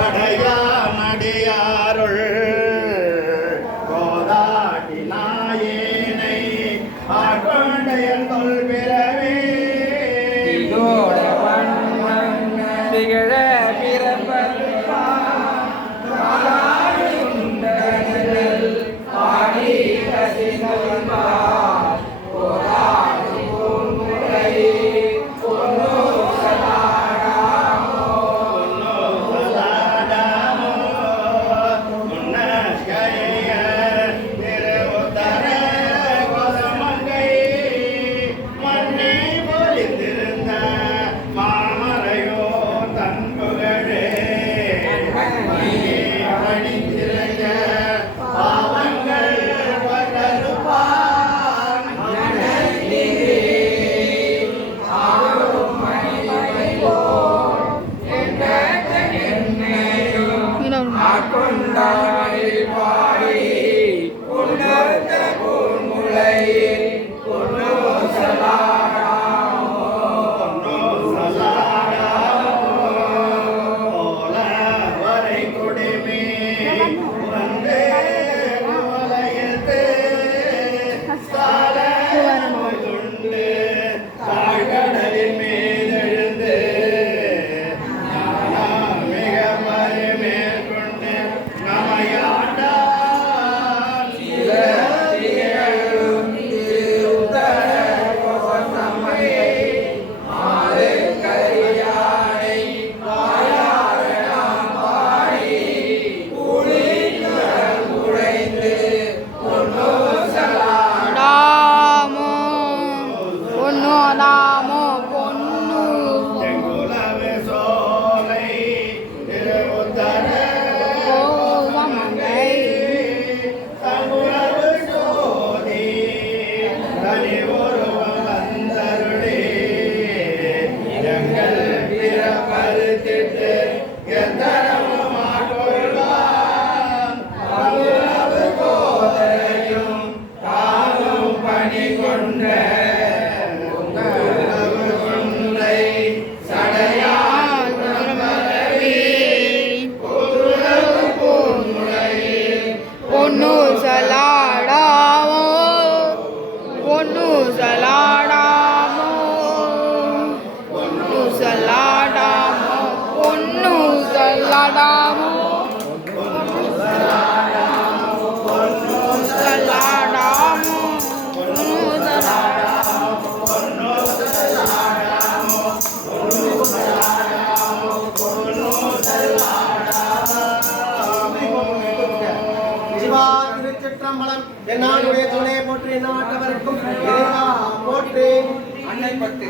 தடையானடியாருள். கோதாட்டி நாயேனை ஆட்கொண்டையன் தொல்பிறவே திகழ் கொண்டாடி பாடி உணர்ந்த பூமுலையில் பொண்ணு நாமோ பொண்ணு செங்குலவு பொண்ணு சலாடாமோ பொண்ணு சலாடாமோ திருச்சிற்றம்பலம் என்னாளுடைய துணையை போற்றி என்னாட்டவருக்கும் இறைவா போற்றி. அன்னை பட்டு